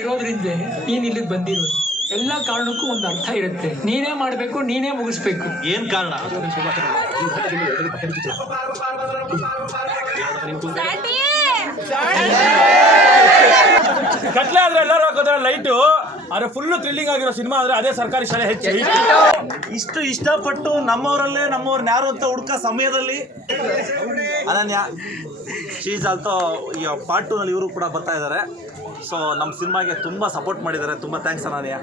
ಇರೋದ್ರಿಂದ ನೀನ್ ಇಲ್ಲಿಗೆ ಬಂದಿರೋದು. ಎಲ್ಲ ಕಾರಣಕ್ಕೂ ಒಂದು ಅರ್ಥ ಇರುತ್ತೆ. ನೀನೇ ಮಾಡ್ಬೇಕು, ನೀನೇ ಮುಗಿಸ್ಬೇಕು. ಏನ್ ಕಾರಣ? ಕತ್ಲೆ ಆದ್ರೆ ಎಲ್ಲರೂ ಹಾಕೋದ್ರೆ ಲೈಟು, ಆದ್ರೆ ಫುಲ್ ಥ್ರಿಲ್ಲಿಂಗ್ ಆಗಿರೋ ಸಿನಿಮಾ ಅಂದ್ರೆ ಅದೇ ಸರ್ಕಾರಿ ಶಾಲೆ ಹೆಚ್ಚು. ಇಷ್ಟು ಇಷ್ಟಪಟ್ಟು ನಮ್ಮವರಲ್ಲೇ ನಮ್ಮವ್ರನ್ನ ಯಾರು ಅಂತ ಹುಡುಕ ಸಮಯದಲ್ಲಿ ಅನನ್ಯ ಶೀಸ್ ಆಲ್ಸೋ ಈ ಪಾರ್ಟ್ 2 ನಲ್ಲಿ ಇವರು ಕೂಡ ಬರ್ತಾ ಇದ್ದಾರೆ. ಸೊ ನಮ್ಮ ಸಿನಿಮಾಗೆ ತುಂಬ ಸಪೋರ್ಟ್ ಮಾಡಿದ್ದಾರೆ. ತುಂಬ ಥ್ಯಾಂಕ್ಸ್ ಅನನ್ಯ.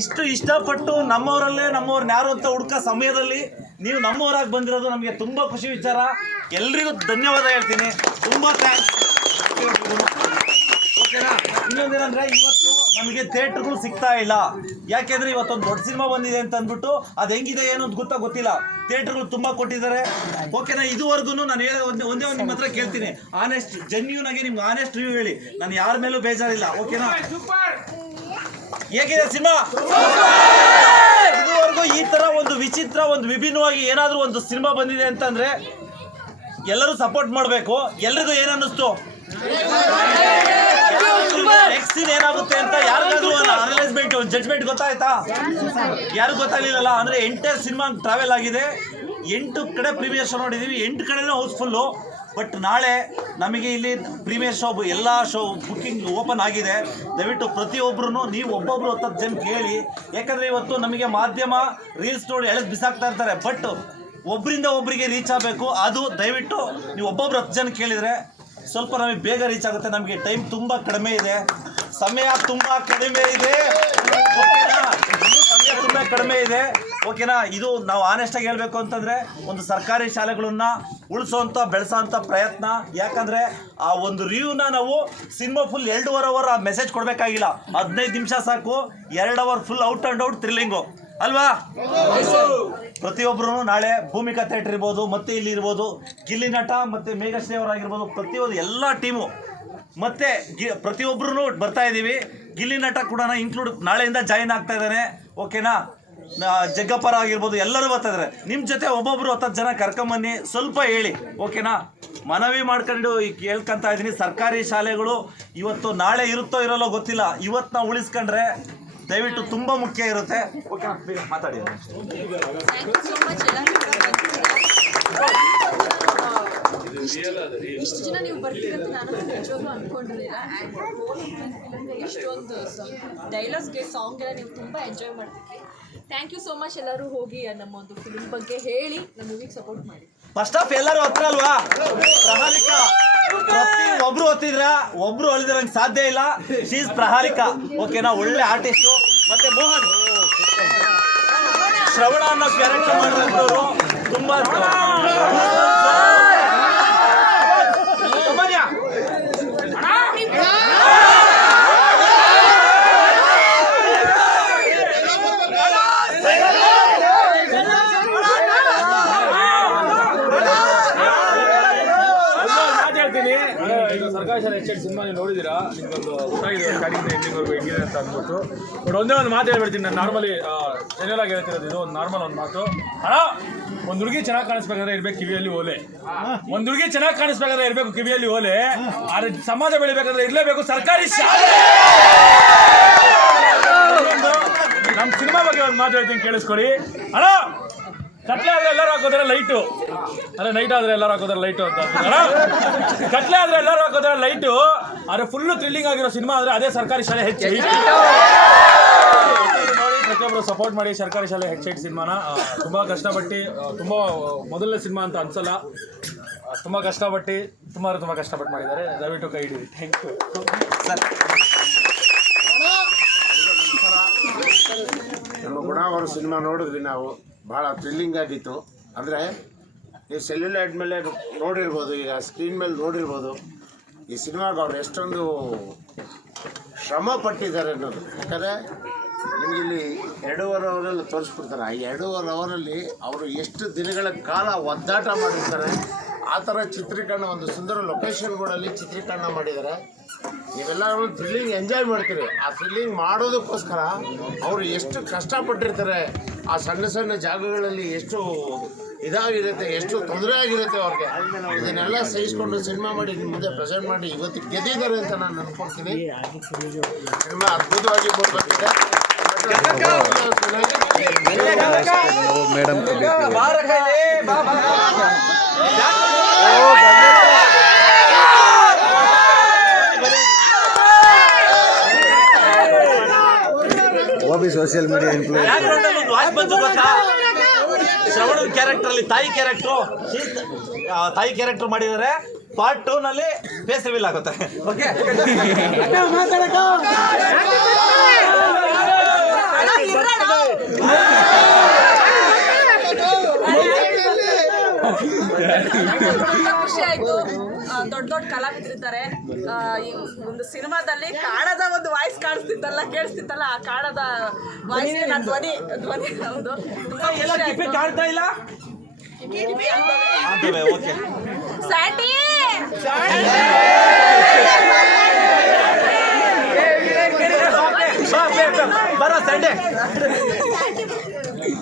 ಇಷ್ಟು ಇಷ್ಟಪಟ್ಟು ನಮ್ಮವರಲ್ಲೇ ನಮ್ಮವ್ರನ್ನ ಯಾರು ಅಂತ ಹುಡುಕ ಸಮಯದಲ್ಲಿ ನೀವು ನಮ್ಮವರಾಗಿ ಬಂದಿರೋದು ನಮಗೆ ತುಂಬ ಖುಷಿ ವಿಚಾರ. ಎಲ್ರಿಗೂ ಧನ್ಯವಾದ ಹೇಳ್ತೀನಿ. ತುಂಬ ಥ್ಯಾಂಕ್ಸ್. ಓಕೆನಾ? ಇನ್ನೊಂದೇನಂದ್ರೆ ಇವತ್ತು ನಮಗೆ ಥಿಯೇಟರ್ಗಳು ಸಿಗ್ತಾ ಇಲ್ಲ. ಯಾಕೆಂದ್ರೆ ಇವತ್ತೊಂದು ದೊಡ್ಡ ಸಿನಿಮಾ ಬಂದಿದೆ ಅಂತ ಅಂದ್ಬಿಟ್ಟು ಅದು ಹೆಂಗಿದೆ ಏನು ಅಂತ ಗೊತ್ತಿಲ್ಲ. ಥಿಯೇಟರ್ಗಳು ತುಂಬ ಕೊಟ್ಟಿದ್ದಾರೆ. ಓಕೆನಾ? ಇದುವರೆಗೂ ನಾನು ಹೇಳೋ ಒಂದೇ ನಿಮ್ಮ ಹತ್ರ ಕೇಳ್ತೀನಿ, ಆನೆಸ್ಟ್ ಜೆನ್ಯೂನ್ ಆಗಿ ನಿಮ್ಗೆ ಆನೆಸ್ಟ್ ರಿವ್ಯೂ ಹೇಳಿ. ನಾನು ಯಾರ ಮೇಲೂ ಬೇಜಾರಿಲ್ಲ. ಓಕೆನಾ? ಹೇಗಿದೆ ಸಿನಿಮಾ? ಇದುವರೆಗೂ ಈ ತರ ಒಂದು ವಿಚಿತ್ರ, ಒಂದು ವಿಭಿನ್ನವಾಗಿ ಏನಾದರೂ ಒಂದು ಸಿನಿಮಾ ಬಂದಿದೆ ಅಂತಂದ್ರೆ ಎಲ್ಲರೂ ಸಪೋರ್ಟ್ ಮಾಡಬೇಕು. ಎಲ್ರಿಗೂ ಏನನ್ನಿಸ್ತು? ನೆಕ್ಸ್ಟ್ ಸೀನ್ ಏನಾಗುತ್ತೆ ಅಂತ ಯಾರಿಗಾದ್ರೂ ಒಂದು ಅನಲೈಸ್ಮೆಂಟ್, ಒಂದು ಜಡ್ಜ್ಮೆಂಟ್ ಗೊತ್ತಾಯ್ತಾ? ಯಾರು ಗೊತ್ತಾಗ್ಲಿಲ್ಲಲ್ಲ. ಅಂದ್ರೆ ಎಂಟೈರ್ ಸಿನಿಮಾ ಟ್ರಾವೆಲ್ ಆಗಿದೆ. 8 ಕಡೆ ಪ್ರೀಮಿಯರ್ ಶೋ ನೋಡಿದೀವಿ. 8 ಕಡೆನೂ ಹೌಸ್ಫುಲ್ಲು. ಬಟ್ ನಾಳೆ ನಮಗೆ ಇಲ್ಲಿ ಪ್ರೀಮಿಯರ್ ಶೋ ಎಲ್ಲ ಶೋ ಬುಕ್ಕಿಂಗ್ ಓಪನ್ ಆಗಿದೆ. ದಯವಿಟ್ಟು ಪ್ರತಿಯೊಬ್ಬರು ನೀವು ಒಬ್ಬೊಬ್ರು 10 ಜನ ಕೇಳಿ. ಯಾಕಂದರೆ ಇವತ್ತು ನಮಗೆ ಮಾಧ್ಯಮ ರೀಲ್ಸ್ ನೋಡಿ ಎಳೆದು ಬಿಸಾಕ್ತಾ ಇರ್ತಾರೆ. ಬಟ್ ಒಬ್ಬರಿಂದ ಒಬ್ಬರಿಗೆ ರೀಚ್ ಆಗಬೇಕು. ಅದು ದಯವಿಟ್ಟು ನೀವು ಒಬ್ಬೊಬ್ರು 10 ಜನ ಕೇಳಿದರೆ ಸ್ವಲ್ಪ ನಮಗೆ ಬೇಗ ರೀಚ್ ಆಗುತ್ತೆ. ನಮಗೆ ಟೈಮ್ ತುಂಬ ಕಡಿಮೆ ಇದೆ, ಸಮಯ ತುಂಬ ಕಡಿಮೆ ಇದೆ. ಓಕೆನಾ? ಸಮಯ ತುಂಬ ಕಡಿಮೆ ಇದೆ. ಓಕೆನಾ? ಇದು ನಾವು ಆನೆಸ್ಟಾಗಿ ಹೇಳಬೇಕು ಅಂತಂದರೆ ಒಂದು ಸರ್ಕಾರಿ ಶಾಲೆಗಳನ್ನು ಉಳಿಸೋಂಥ ಬೆಳೆಸೋಂಥ ಪ್ರಯತ್ನ. ಯಾಕಂದರೆ ಆ ಒಂದು ರಿವ್ಯೂನ ನಾವು ಸಿನಿಮಾ ಫುಲ್ 2.5 ಅವರ್ ಆ ಮೆಸೇಜ್ ಕೊಡಬೇಕಾಗಿಲ್ಲ. 15 ನಿಮಿಷ ಸಾಕು. 2 hour full out and out thrilling ಅಲ್ವಾ? ಪ್ರತಿಯೊಬ್ಬರು ನಾಳೆ ಭೂಮಿಕಾ ಥಿಯೇಟರ್ ಇರ್ಬೋದು, ಮತ್ತೆ ಇಲ್ಲಿ ಇರ್ಬೋದು, ಗಿಲ್ಲಿ ನಟ ಮತ್ತು ಮೇಘಶ್ರೀ ಅವರಾಗಿರ್ಬೋದು, ಪ್ರತಿಯೊಂದು ಎಲ್ಲ ಟೀಮು ಮತ್ತು ಪ್ರತಿಯೊಬ್ಬರೂ ಬರ್ತಾ ಇದ್ದೀವಿ. ಗಿಲ್ಲಿ ನಟ ಕೂಡ ಇನ್ಕ್ಲೂಡ್ ನಾಳೆಯಿಂದ ಜಾಯಿನ್ ಆಗ್ತಾ ಇದ್ದಾನೆ. ಓಕೆನಾ? ಜಗ್ಗಪ್ಪರ ಆಗಿರ್ಬೋದು, ಎಲ್ಲರೂ ಬರ್ತಾ ಇದ್ದಾರೆ. ನಿಮ್ಮ ಜೊತೆ ಒಬ್ಬೊಬ್ಬರು 10 ಜನ ಕರ್ಕೊಂಬನ್ನಿ, ಸ್ವಲ್ಪ ಹೇಳಿ. ಓಕೆನಾ? ಮನವಿ ಮಾಡ್ಕೊಂಡು ಕೇಳ್ಕೊಂತ ಇದ್ದೀನಿ. ಸರ್ಕಾರಿ ಶಾಲೆಗಳು ಇವತ್ತು ನಾಳೆ ಇರುತ್ತೋ ಇರೋಲ್ಲೋ ಗೊತ್ತಿಲ್ಲ. ಇವತ್ತು ನಾವು ಉಳಿಸ್ಕೊಂಡ್ರೆ ದಯವಿಟ್ಟು ತುಂಬ ಮುಖ್ಯ ಇರುತ್ತೆ. ಓಕೆ, ಮಾತಾಡಿ. ಇಷ್ಟು ಜನ ನೀವು ಬರ್ತೀರಂತ ನಾನು ನಿಜವಾಗ್ಲೂ ಅನ್ಕೊಂಡಿರಲಿಲ್ಲ. ಇಷ್ಟೊಂದು ಡೈಲಾಗ್ಸ್ಗೆ ಸಾಂಗ್ ಎಲ್ಲ ನೀವು ತುಂಬ ಎಂಜಾಯ್ ಮಾಡ್ತೀವಿ. Thank you so much. ಎಲ್ಲರೂ ಹೋಗಿ ನಮ್ಮ ಒಂದು ಫಿಲ್ಮ್ ಬಗ್ಗೆ ಹೇಳಿ ನಮ್ಮ ಮೂವಿಗೆ ಸಪೋರ್ಟ್ ಮಾಡಿ. ಫಸ್ಟ್ ಆಫ್ ಎಲ್ಲರೂ ಹತ್ರಲ್ವಾ? ಪ್ರಹಾಲಿಕಾ ಒಬ್ರು ಹೊತ್ತಿದ್ರ, ಒಬ್ರು ಅಳಿದ್ರಂಗೆ ಸಾಧ್ಯ ಇಲ್ಲ. ಶೀಸ್ ಪ್ರಹಾಲಿಕಾ. ಓಕೆನಾ? ಒಳ್ಳೆ ಆರ್ಟಿಸ್ಟು. ಮತ್ತೆ ಮೋಹನ್ ಶ್ರವಣ ಅನ್ನೋ ಕ್ಯಾರೆಕ್ಟರ್ ಮಾಡಿರೋರು ತುಂಬ ಸರ್ಕಾರಿ ಶಾಲೆ ಹೆಚ್ಚು ಸಿನಿಮಾ ನೀವು ನೋಡಿದ್ದೀರಾ? ನಿಮ್ಗೊಂದು ಗೊತ್ತಾಗಿದೆ ಸ್ಟಾರ್ಟಿಂಗ್ ಎಂಡಿಂಗ್ವರೆಗೂ ಹೆಂಗಿದೆ ಅಂತ ಅಂದ್ಬಿಟ್ಟು. ಬಟ್ ಒಂದೇ ಒಂದು ಮಾತು ಹೇಳ್ಬಿಡ್ತೀನಿ. ನಾನು ನಾರ್ಮಲಿ ಜನರಲ್ ಆಗಿ ಹೇಳ್ತಿರೋದು ಇದು ಒಂದು ನಾರ್ಮಲ್ ಒಂದು ಮಾತು. ಒಂದು ಹುಡುಗಿ ಚೆನ್ನಾಗಿ ಕಾಣಿಸ್ಬೇಕಾದ್ರೆ ಇರಬೇಕು ಕಿವಿಯಲ್ಲಿ ಓಲೆ. ಒಂದು ಹುಡುಗಿ ಚೆನ್ನಾಗಿ ಕಾಣಿಸ್ಬೇಕಾದ್ರೆ ಇರಬೇಕು ಕಿವಿಯಲ್ಲಿ ಓಲೆ. ಆದ್ರೆ ಸಮಾಜ ಬೆಳಿಬೇಕಾದ್ರೆ ಇರಲೇಬೇಕು ಸರ್ಕಾರಿ ಶಾಲೆ. ನಮ್ಮ ಸಿನಿಮಾ ಬಗ್ಗೆ ಒಂದು ಮಾತು ಹೇಳ್ತೀನಿ, ಕೇಳಿಸ್ಕೊಳ್ಳಿ. ಕತ್ಲೆ ಆದ್ರೆ ಎಲ್ಲರೂ ಹಾಕೋದ್ರೆ ಲೈಟು, ಅದೇ ನೈಟ್ ಆದ್ರೆ ಎಲ್ಲರೂ ಹಾಕೋದ್ರೆ ಲೈಟು ಅಂತ. ಕತ್ಲೆ ಆದ್ರೆ ಎಲ್ಲರೂ ಹಾಕೋದ್ರೆ ಲೈಟು, ಆದ್ರೆ ಫುಲ್ಲು ಥ್ರಿಲ್ಲಿಂಗ್ ಆಗಿರೋ ಸಿನಿಮಾ ಅಂದ್ರೆ ಅದೇ ಸರ್ಕಾರಿ ಶಾಲೆ ಹೆಚ್ಚು. ನೋಡಿ, ಪ್ರತಿಯೊಬ್ಬರು ಸಪೋರ್ಟ್ ಮಾಡಿ ಸರ್ಕಾರಿ ಶಾಲೆ ಹೆಚ್ಚು ಸಿನಿಮಾನ. ತುಂಬ ಕಷ್ಟಪಟ್ಟು, ತುಂಬ ಮೊದಲನೇ ಸಿನಿಮಾ ಅಂತ ಅನ್ಸಲ್ಲ, ತುಂಬ ಕಷ್ಟಪಟ್ಟು ತುಂಬ ಕಷ್ಟಪಟ್ಟು ಮಾಡಿದ್ದಾರೆ. ದಯವಿಟ್ಟು ಕೈ ಹಿಡಿದು. Thank you sir. ನಮ್ಮ ಗುಣ ಅವರ ಸಿನಿಮಾ ನೋಡಿದ್ವಿ ನಾವು. ಭಾಳ ಥ್ರಿಲ್ಲಿಂಗ್ ಆಗಿತ್ತು. ಅಂದರೆ ನೀವು ಸೆಲ್ಯುಲೈಟ್ ಮೇಲೆ ನೋಡಿರ್ಬೋದು, ಈಗ ಸ್ಕ್ರೀನ್ ಮೇಲೆ ನೋಡಿರ್ಬೋದು. ಈ ಸಿನಿಮಾಗೆ ಅವ್ರು ಎಷ್ಟೊಂದು ಶ್ರಮ ಪಟ್ಟಿದ್ದಾರೆ ಅನ್ನೋದು. ಯಾಕಂದರೆ ನಿಮಗಿಲ್ಲಿ 2.5 ಅವರಲ್ಲಿ ತೋರಿಸ್ಬಿಡ್ತಾರೆ. ಆ 2.5 ಅವರಲ್ಲಿ ಅವರು ಎಷ್ಟು ದಿನಗಳ ಕಾಲ ಒದ್ದಾಟ ಮಾಡಿರ್ತಾರೆ. ಆ ಥರ ಚಿತ್ರೀಕರಣ, ಒಂದು ಸುಂದರ ಲೊಕೇಶನ್ಗಳಲ್ಲಿ ಚಿತ್ರೀಕರಣ ಮಾಡಿದ್ದಾರೆ. ನೀವೆಲ್ಲರೂ ಥ್ರಿಲ್ಲಿಂಗ್ ಎಂಜಾಯ್ ಮಾಡ್ತೀರಿ. ಆ ಥ್ರಿಲ್ಲಿಂಗ್ ಮಾಡೋದಕ್ಕೋಸ್ಕರ ಅವರು ಎಷ್ಟು ಕಷ್ಟಪಟ್ಟಿರ್ತಾರೆ. ಆ ಸಣ್ಣ ಸಣ್ಣ ಜಾಗಗಳಲ್ಲಿ ಎಷ್ಟು ಇದಾಗಿರುತ್ತೆ, ಎಷ್ಟು ತೊಂದರೆ ಆಗಿರುತ್ತೆ ಅವ್ರಿಗೆ. ಇದನ್ನೆಲ್ಲ ಸಹಿಸ್ಕೊಂಡು ಸಿನಿಮಾ ಮಾಡಿ ಮುಂದೆ ಪ್ರೆಸೆಂಟ್ ಮಾಡಿ ಇವತ್ತು ಗೆದ್ದಿದ್ದಾರೆ ಅಂತ ನಾನು ಅನ್ಕೊಳ್ತೀನಿ. ಸಿನಿಮಾ ಅದ್ಭುತವಾಗಿ ಬರ್ಬೇಕಿದೆ. ಮೇಡಮ್ ಓಬಿ ಸೋಷಿಯಲ್ ಮೀಡಿಯಾ ಇನ್ಫ್ಲೂಯೆನ್ಸ್ ವಾಯ್ಸ್ ಬಂತು ಗೊತ್ತಾ? ಶ್ರವಣನ್ ಕ್ಯಾರೆಕ್ಟರ್ ಅಲ್ಲಿ ತಾಯಿ ಕ್ಯಾರೆಕ್ಟರ್ ಮಾಡಿದ್ದಾರೆ. ಪಾರ್ಟ್ 2 ನಲ್ಲಿ ಫೇಸ್ ರಿವೀಲ್ ಆಗುತ್ತೆ. ಓಕೆ, ಖುಷಿ ಆಯ್ತು. ದೊಡ್ಡ ಕಲಾವಿದರಿದ್ದಾರೆ. ಈ ಒಂದು ಸಿನಿಮಾದಲ್ಲಿ ಕಾಣದ ಒಂದು ವಾಯ್ಸ್ ಕೇಳಿಸ್ತಿತ್ತಲ್ಲ, ಆ ಕಾಣದ ವಾಯ್ಸ್ ನನ್ನ ಧ್ವನಿ ಹೌದು. ತುಂಬಾ ಖುಷಿ ಆಯ್ತು. ಕಾಣ್ತಾ ಇಲ್ಲ. ಓಕೆ, ಸ್ಯಾಂಡಿ ಬರ Sunday.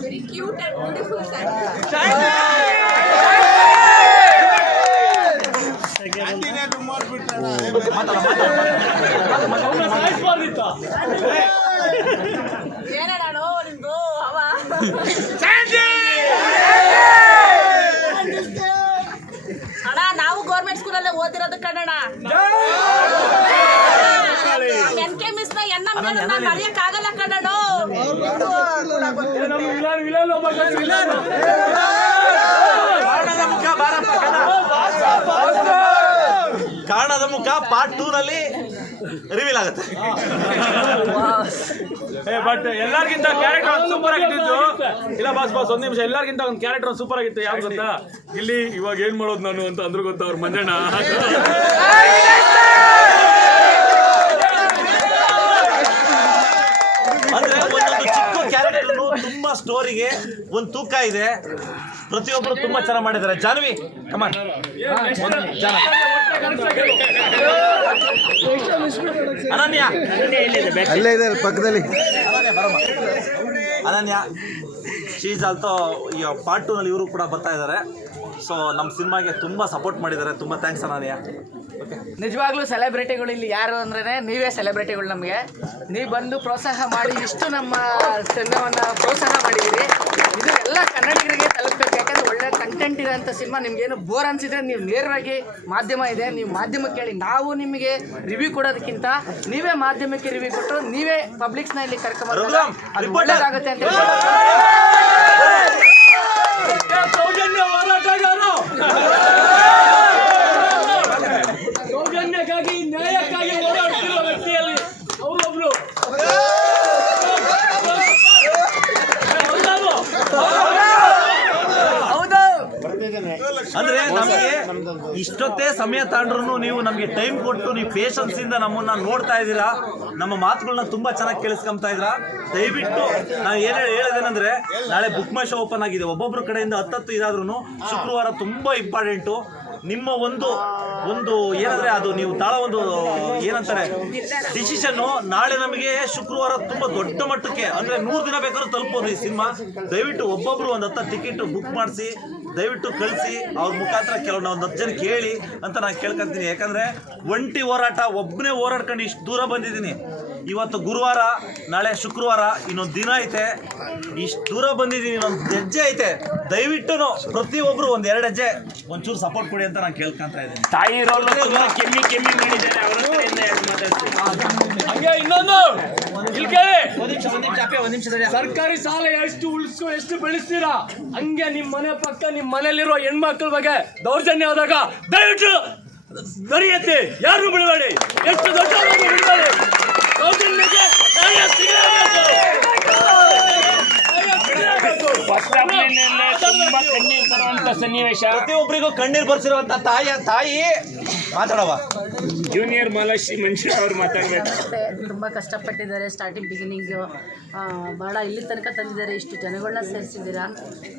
Very cute and beautiful Sandy. ಏನ ನಾನು ನಿಮ್ದು ಹವ ಅಣ್ಣ, ನಾವು ಗೌರ್ಮೆಂಟ್ ಸ್ಕೂಲಲ್ಲೇ ಓದಿರೋದು ಕಣಣ್ಣ. ಎನ್ಕೆ ಮಿಸ್ನ ಮರೆಯಕ್ಕಾಗಲ್ಲ ಕಣಣ್ಣ. ಕಾರಣದ ಮುಖ ಪಾರ್ಟ್ 2 ನಲ್ಲಿ ರಿವೀಲ್ ಆಗುತ್ತೆ. ಬಟ್ ಎಲ್ಲರಿಗಿಂತ ಕ್ಯಾರೆಕ್ಟರ್ ಸೂಪರ್ ಆಗಿದ್ದು ಇಲ್ಲ ಬಾಸ್ ಒಂದ್ ನಿಮಿಷ, ಎಲ್ಲರಿಗಿಂತ ಒಂದು ಕ್ಯಾರೆಕ್ಟರ್ ಸೂಪರ್ ಆಗಿತ್ತು. ಯಾವ್ದು ಗೊತ್ತಾ? ಇಲ್ಲಿ ಇವಾಗ ಏನ್ ಮಾಡೋದು ನಾನು ಅಂತ ಅಂದ್ರು ಗೊತ್ತಾ ಅವ್ರ ಮಂಜಣ್ಣ. ಅಂದ್ರೆ ಒಂದೊಂದು ಚಿಕ್ಕ ಕ್ಯಾರೆಕ್ಟರ್ ತುಂಬಾ ಸ್ಟೋರಿಗೆ ಒಂದು ತೂಕ ಇದೆ. ಪ್ರತಿಯೊಬ್ಬರು ತುಂಬಾ ಚೆನ್ನಾಗಿ ಮಾಡಿದ್ದಾರೆ. ಜಾನ್ವಿ ಕಮಾನ್, ಅನನ್ಯ ಅಲ್ಲೇ ಇದೆ ಪಕ್ಕದಲ್ಲಿ. ಅನನ್ಯ ಶೀಸ್ ಆಲ್ಸೋ ಈ ಪಾರ್ಟ್ 2 ನಲ್ಲಿ ಇವರು ಕೂಡ ಬರ್ತಾ ಇದ್ದಾರೆ. ಸೊ ನಮ್ಮ ಸಿನಿಮಾಗೆ ತುಂಬ ಸಪೋರ್ಟ್ ಮಾಡಿದ್ದಾರೆ. ತುಂಬ ಥ್ಯಾಂಕ್ಸ್ ಅನನ್ಯ. ನಿಜವಾಗ್ಲೂ ಸೆಲೆಬ್ರಿಟಿಗಳು ಇಲ್ಲಿ ಯಾರು ಅಂದ್ರೆ ನೀವೇ ಸೆಲೆಬ್ರಿಟಿಗಳು. ನಮಗೆ ನೀವು ಬಂದು ಪ್ರೋತ್ಸಾಹ ಮಾಡಿ ಇಷ್ಟು ನಮ್ಮ ಸಿನಿಮಾವನ್ನು ಪ್ರೋತ್ಸಾಹ ಮಾಡಿದ್ದೀರಿ. ಇದು ಎಲ್ಲ ಕನ್ನಡಿಗರಿಗೆ ತಲುಪಬೇಕು. ಯಾಕಂದ್ರೆ ಒಳ್ಳೆ ಕಂಟೆಂಟ್ ಇರೋಂಥ ಸಿನಿಮಾ. ನಿಮ್ಗೇನು ಬೋರ್ ಅನಿಸಿದ್ರೆ ನೀವು ನೇರವಾಗಿ ಮಾಧ್ಯಮ ಇದೆ, ನೀವು ಮಾಧ್ಯಮಕ್ಕೆ ಕೇಳಿ. ನಾವು ನಿಮಗೆ ರಿವ್ಯೂ ಕೊಡೋದಕ್ಕಿಂತ ನೀವೇ ಮಾಧ್ಯಮಕ್ಕೆ ರಿವ್ಯೂ ಕೊಟ್ಟು ನೀವೇ ಪಬ್ಲಿಕ್ಸ್ನ ಇಲ್ಲಿ ಕರ್ಕೊಂಡ್ಬಂದಾಗ ಅದು ಒಳ್ಳೇದಾಗುತ್ತೆ ಅಂತ ಹೇಳಿ. ಸೌಜನ್ಯಕ್ಕಾಗಿ ನ್ಯಾಯಕ್ಕಾಗಿ ಹೋರಾಡ್ತಿರೋ ವ್ಯಕ್ತಿಯಲ್ಲಿ ಅವರೊಬ್ರು. ಅಂದ್ರೆ ನಮಗೆ ಇಷ್ಟೊತ್ತೇ ಸಮಯ ತಗೊಂಡ್ರು ನೀವು ನಮಗೆ ಟೈಮ್ ಕೊಟ್ಟು ನೀವು ಪೇಷನ್ಸ್ ಇಂದ ನಮ್ಮನ್ನ ನೋಡ್ತಾ ಇದ್ದೀರಾ. ನಮ್ಮ ಮಾತುಗಳನ್ನ ತುಂಬಾ ಚೆನ್ನಾಗಿ ಕೇಳಿಸ್ಕೊಂತಾ ಇದ್ದೀರಾ. ದಯವಿಟ್ಟು ನಾನು ಹೇಳೋದೇನಂದ್ರೆ, ನಾಳೆ ಬುಕ್ ಮೈ ಶೋ ಓಪನ್ ಆಗಿದೆ. ಒಬ್ಬೊಬ್ರ ಕಡೆಯಿಂದ 10 ಇದಾದ್ರೂ ಶುಕ್ರವಾರ ತುಂಬಾ ಇಂಪಾರ್ಟೆಂಟು. ನಿಮ್ಮ ಒಂದು ಏನಂದ್ರೆ ಅದು ನೀವು ತಾಳೋ ಒಂದು ಏನಂತಾರೆ ಡಿಸಿಷನ್ನು. ನಾಳೆ ನಮಗೆ ಶುಕ್ರವಾರ ತುಂಬಾ ದೊಡ್ಡ ಮಟ್ಟಕ್ಕೆ ಅಂದ್ರೆ 100 ದಿನ ಬೇಕಾದ್ರೂ ತಲುಪೋದು ಈ ಸಿನಿಮಾ. ದಯವಿಟ್ಟು ಒಬ್ಬೊಬ್ರು ಒಂದು 10 ಟಿಕೆಟ್ ಬುಕ್ ಮಾಡಿಸಿ ದಯವಿಟ್ಟು ಕಳಿಸಿ. ಅವ್ರ ಮುಖಾಂತರ ಕೆಲವು ಒಂದು 10 ಜನ ಕೇಳಿ ಅಂತ ನಾನು ಕೇಳ್ಕೊಂತೀನಿ. ಯಾಕಂದ್ರೆ ಒಂಟಿ ಹೋರಾಟ, ಒಬ್ಬನೇ ಹೋರಾಡ್ಕೊಂಡು ಇಷ್ಟು ದೂರ ಬಂದಿದ್ದೀನಿ. ಇವತ್ತು ಗುರುವಾರ, ನಾಳೆ ಶುಕ್ರವಾರ, ಇನ್ನೊಂದು ದಿನ ಐತೆ. ಇಷ್ಟು ದೂರ ಬಂದಿದ್ದೀನಿ, ಇನ್ನೊಂದು ಹೆಜ್ಜೆ ಐತೆ. ದಯವಿಟ್ಟು ಪ್ರತಿಯೊಬ್ಬರು ಒಂದು 2 ಹೆಜ್ಜೆ ಒಂಚೂರು ಸಪೋರ್ಟ್ ಕೊಡಿ ಅಂತ ನಾನು ಕೇಳ್ಕೊಂತ ಇದ್ದೀನಿ. ತಾಯಿ ರೋಲ್ ಕೆಮ್ಮಿ ಮಾಡಿದ್ದಾರೆ. ಅವರ ಹಂಗೆ ಇನ್ನೊಂದು ಇಲ್ಲಿ ಕೇಳಿ, ಒಂದ್ ನಿಮಿಷ ಸರ್ಕಾರಿ ಸಾಲ ಎಷ್ಟು ಬೆಳೆಸ್ತೀರಾ, ಹಂಗೆ ನಿಮ್ಮ ಮನೆ ಪಕ್ಕ ನಿಮ್ಮ ಮನೇಲಿರೋ ಹೆಣ್ಮಕ್ಳ ಬಗ್ಗೆ ದೌರ್ಜನ್ಯ ಆದಾಗ ದಯವಿಟ್ಟು ದರಿಯತ್ತೆ, ಯಾರು ಬಿಡಬೇಡಿ. ಎಷ್ಟು ದೊಡ್ಡ ಬಿಡಬೇಡಿ. ದೌರ್ಜನ್ಯಕ್ಕೆ ನ್ಯಾಯ ತುಂಬಾ ಕಣ್ಣೀರು ಬರುವಂತ ಸನ್ನಿವೇಶ. ಪ್ರತಿಯೊಬ್ಬರಿಗೂ ಕಣ್ಣೀರು ಬರ್ಸಿರುವಂತ ತಾಯಿ ಮಾತಾಡವ. ಜೂನಿಯರ್ ಮಾಲಾಶ್ರೀ ಮನುಷ್ಯ ಅವ್ರು ಮಾತಾಡ್ಬೇಕು. ತುಂಬ ಕಷ್ಟಪಟ್ಟಿದ್ದಾರೆ. ಸ್ಟಾರ್ಟಿಂಗ್ ಬಿಗಿನಿಂಗು ಭಾಳ ಇಲ್ಲಿ ತನಕ ತಂದಿದ್ದಾರೆ. ಇಷ್ಟು ಜನಗಳನ್ನ ಸೇರಿಸಿದ್ದೀರಾ,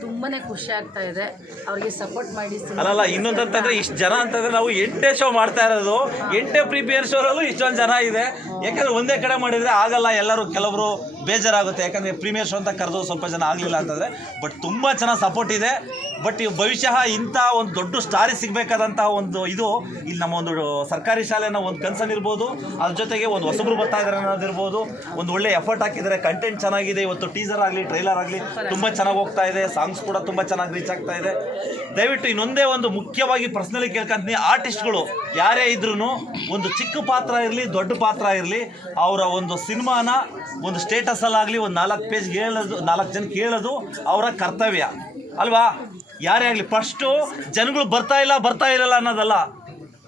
ತುಂಬಾ ಖುಷಿ ಆಗ್ತಾ ಇದೆ. ಅವ್ರಿಗೆ ಸಪೋರ್ಟ್ ಮಾಡಿ. ಅಲ್ಲಲ್ಲ, ಇನ್ನೊಂದಂತಂದ್ರೆ ಇಷ್ಟು ಜನ ಅಂತಂದ್ರೆ ನಾವು 8 ಶೋ ಮಾಡ್ತಾ ಇರೋದು. 8 ಪ್ರೀಮಿಯರ್ ಶೋರಲ್ಲೂ ಇಷ್ಟೊಂದು ಜನ ಇದೆ. ಯಾಕಂದ್ರೆ ಒಂದೇ ಕಡೆ ಮಾಡಿದ್ರೆ ಆಗಲ್ಲ. ಎಲ್ಲರೂ ಕೆಲವರು ಬೇಜಾರಾಗುತ್ತೆ. ಯಾಕಂದ್ರೆ ಪ್ರೀಮಿಯರ್ ಶೋ ಅಂತ ಕರೆದು ಸ್ವಲ್ಪ ಜನ ಆಗಲಿಲ್ಲ ಅಂತಂದ್ರೆ. ಬಟ್ ತುಂಬ ಚೆನ್ನಾಗಿ ಸಪೋರ್ಟ್ ಇದೆ. ಬಟ್ ಈ ಭವಿಷ್ಯ ಇಂಥ ಒಂದು ದೊಡ್ಡ ಸ್ಟಾರಿ ಸಿಗಬೇಕಾದಂಥ ಒಂದು ಇದು ಇಲ್ಲಿ ನಮ್ಮ ಒಂದು ಸರ್ಕಾರಿ ಶಾಲೆನ ಒಂದು ಕನ್ಸರ್ನ್ ಇರ್ಬೋದು, ಅದ್ರ ಜೊತೆಗೆ ಒಂದು ಹೊಸಬ್ರು ಬರ್ತಾ ಇದ್ದಾರೆ ಅನ್ನೋದಿರ್ಬೋದು, ಒಂದು ಒಳ್ಳೆ ಎಫರ್ಟ್ ಹಾಕಿದ್ದಾರೆ, ಕಂಟೆಂಟ್ ಚೆನ್ನಾಗಿದೆ. ಇವತ್ತು ಟೀಸರ್ ಆಗಲಿ ಟ್ರೈಲರ್ ಆಗಲಿ ತುಂಬ ಚೆನ್ನಾಗಿ ಹೋಗ್ತಾ ಇದೆ, ಸಾಂಗ್ಸ್ ಕೂಡ ತುಂಬ ಚೆನ್ನಾಗಿ ರೀಚ್ ಆಗ್ತಾ ಇದೆ. ದಯವಿಟ್ಟು ಇನ್ನೊಂದೇ ಒಂದು ಮುಖ್ಯವಾಗಿ ಪರ್ಸ್ನಲಿ ಕೇಳ್ಕೊಂತೀನಿ, ಆರ್ಟಿಸ್ಟ್ಗಳು ಯಾರೇ ಇದ್ರೂ ಒಂದು ಚಿಕ್ಕ ಪಾತ್ರ ಇರಲಿ ದೊಡ್ಡ ಪಾತ್ರ ಇರಲಿ, ಅವರ ಒಂದು ಸಿನಿಮಾನ ಒಂದು ಸ್ಟೇಟಸಲ್ಲಾಗಲಿ ಒಂದು 4 ಪೇಜ್ ಹೇಳೋದು, 4 ಜನ ಕೇಳೋದು ಅವರ ಕರ್ತವ್ಯ ಅಲ್ವಾ? ಯಾರೇ ಆಗಲಿ ಫಸ್ಟು ಜನಗಳು ಬರ್ತಾ ಇರಲ್ಲ ಅನ್ನೋದಲ್ಲ.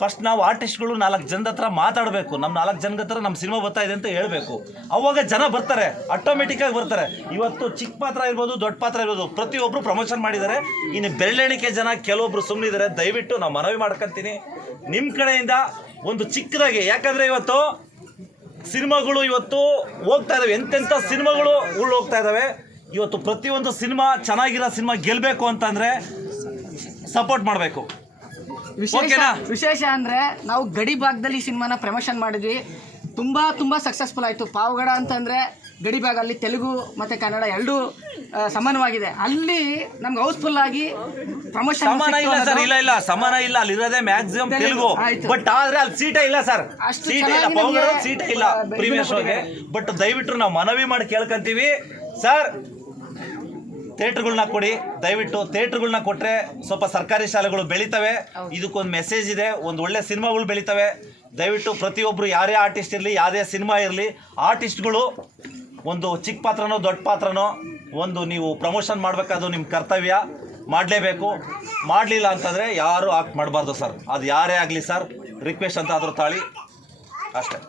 ಫಸ್ಟ್ ನಾವು ಆರ್ಟಿಸ್ಟ್ಗಳು 4 ಜನದ ಹತ್ರ ಮಾತಾಡಬೇಕು, ನಮ್ಮ 4 ಜನದ ಹತ್ರ ನಮ್ಮ ಸಿನಿಮಾ ಬರ್ತಾ ಇದೆ ಅಂತ ಹೇಳಬೇಕು. ಅವಾಗ ಜನ ಬರ್ತಾರೆ, ಆಟೋಮೆಟಿಕ್ಕಾಗಿ ಬರ್ತಾರೆ. ಇವತ್ತು ಚಿಕ್ಕ ಪಾತ್ರ ಇರ್ಬೋದು ದೊಡ್ಡ ಪಾತ್ರ ಇರ್ಬೋದು, ಪ್ರತಿಯೊಬ್ಬರು ಪ್ರಮೋಷನ್ ಮಾಡಿದ್ದಾರೆ. ಇನ್ನು ಬೆರಳೆಣಿಕೆ ಜನ ಕೆಲವೊಬ್ರು ಸುಮ್ಮನಿದ್ದಾರೆ. ದಯವಿಟ್ಟು ನಾವು ಮನವಿ ಮಾಡ್ಕೊತೀನಿ ನಿಮ್ಮ ಕಡೆಯಿಂದ ಒಂದು ಚಿಕ್ಕದಾಗಿ, ಯಾಕಂದರೆ ಇವತ್ತು ಸಿನಿಮಾಗಳು ಇವತ್ತು ಹೋಗ್ತಾ ಇದ್ದಾವೆ, ಎಂತೆಂಥ ಸಿನಿಮಾಗಳು ಹೋಗ್ತಾ ಇದ್ದಾವೆ. ಇವತ್ತು ಪ್ರತಿಯೊಂದು ಸಿನಿಮಾ ಚೆನ್ನಾಗಿರೋ ಸಿನಿಮಾ ಗೆಲ್ಲಬೇಕು ಅಂತಂದರೆ ಸಪೋರ್ಟ್ ಮಾಡಬೇಕು. ವಿಶೇಷ ಅಂದ್ರೆ ನಾವು ಗಡಿ ಭಾಗದಲ್ಲಿ ಸಿನಿಮಾನ ಪ್ರಮೋಷನ್ ಮಾಡಿದ್ವಿ, ತುಂಬಾ ಸಕ್ಸಸ್ಫುಲ್ ಆಯಿತು. ಪಾವಗಡ ಅಂತಂದ್ರೆ ಗಡಿ ಭಾಗ, ಅಲ್ಲಿ ತೆಲುಗು ಮತ್ತು ಕನ್ನಡ ಎರಡೂ ಸಮಾನವಾಗಿದೆ. ಅಲ್ಲಿ ನಮ್ಗೆ ಹೌಸ್ಫುಲ್ ಆಗಿ ಪ್ರಮೋಷನ್ ಸಮಾನ ಇಲ್ಲ ಸರ್, ಇಲ್ಲ ಸಮಾನ ಇಲ್ಲ. ಅಲ್ಲಿರೋದೇ ಮ್ಯಾಕ್ಸಿಮಮ್ ತೆಲುಗು, ಬಟ್ ಆದ್ರೆ ಅಲ್ಲಿ ಸೀಟೇ ಇಲ್ಲ ಸರ್, ಸೀಟೇ ಇಲ್ಲ. ಪಾವಗಡ ಸೀಟೇ ಇಲ್ಲ ಪ್ರೀವಿಯಸ್ ಶೋಗೆ. ಬಟ್ ದಯವಿಟ್ಟು ನಾವು ಮನವಿ ಮಾಡಿ ಕೇಳ್ಕೊಂತೀವಿ ಸರ್, ಥಿಯೇಟ್ರ್ಗಳನ್ನ ಕೊಡಿ. ದಯವಿಟ್ಟು ಥಿಯೇಟ್ರ್ಗಳನ್ನ ಕೊಟ್ಟರೆ ಸ್ವಲ್ಪ ಸರ್ಕಾರಿ ಶಾಲೆಗಳು ಬೆಳೀತವೆ. ಇದಕ್ಕೊಂದು ಮೆಸೇಜ್ ಇದೆ, ಒಂದು ಒಳ್ಳೆ ಸಿನಿಮಾಗಳು ಬೆಳೀತವೆ. ದಯವಿಟ್ಟು ಪ್ರತಿಯೊಬ್ಬರು ಯಾರೇ ಆರ್ಟಿಸ್ಟ್ ಇರಲಿ, ಯಾವುದೇ ಸಿನಿಮಾ ಇರಲಿ, ಆರ್ಟಿಸ್ಟ್ಗಳು ಒಂದು ಚಿಕ್ಕ ಪಾತ್ರನೋ ದೊಡ್ಡ ಪಾತ್ರನೋ ಒಂದು ನೀವು ಪ್ರಮೋಷನ್ ಮಾಡಬೇಕಾದ್ರು ನಿಮ್ಮ ಕರ್ತವ್ಯ, ಮಾಡಲೇಬೇಕು. ಮಾಡಲಿಲ್ಲ ಅಂತಂದರೆ ಯಾರೂ ಆಕ್ಟ್ ಮಾಡಬಾರ್ದು ಸರ್, ಅದು ಯಾರೇ ಆಗಲಿ ಸರ್. ರಿಕ್ವೆಸ್ಟ್ ಅಂತ ಆದರೂ ತಾಳಿ ಅಷ್ಟೇ.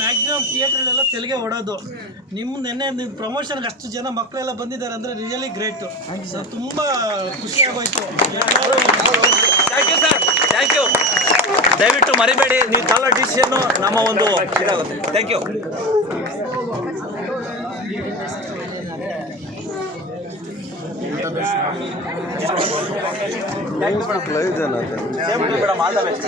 ಮ್ಯಾಕ್ಸಿಮಮ್ ಥಿಯೇಟ್ರಲ್ಲೆಲ್ಲ ತೆಲುಗೇ ಓಡೋದು. ನೆನ್ನೆ ಪ್ರಮೋಷನ್ಗೆ ಅಷ್ಟು ಜನ ಮಕ್ಕಳೆಲ್ಲ ಬಂದಿದ್ದಾರೆ ಅಂದರೆ ರಿಯಲಿ ಗ್ರೇಟು. ತುಂಬ ಖುಷಿ ಆಗೋಯ್ತು. Thank you sir, thank you. ದಯವಿಟ್ಟು ಮರಿಬೇಡಿ, ನೀವು ತಗೊಳ್ಳೋ ಡಿಸಿಷನ್ನು ನಮ್ಮ ಒಂದು ಇದಾಗುತ್ತೆ. Thank you. Madam all the best.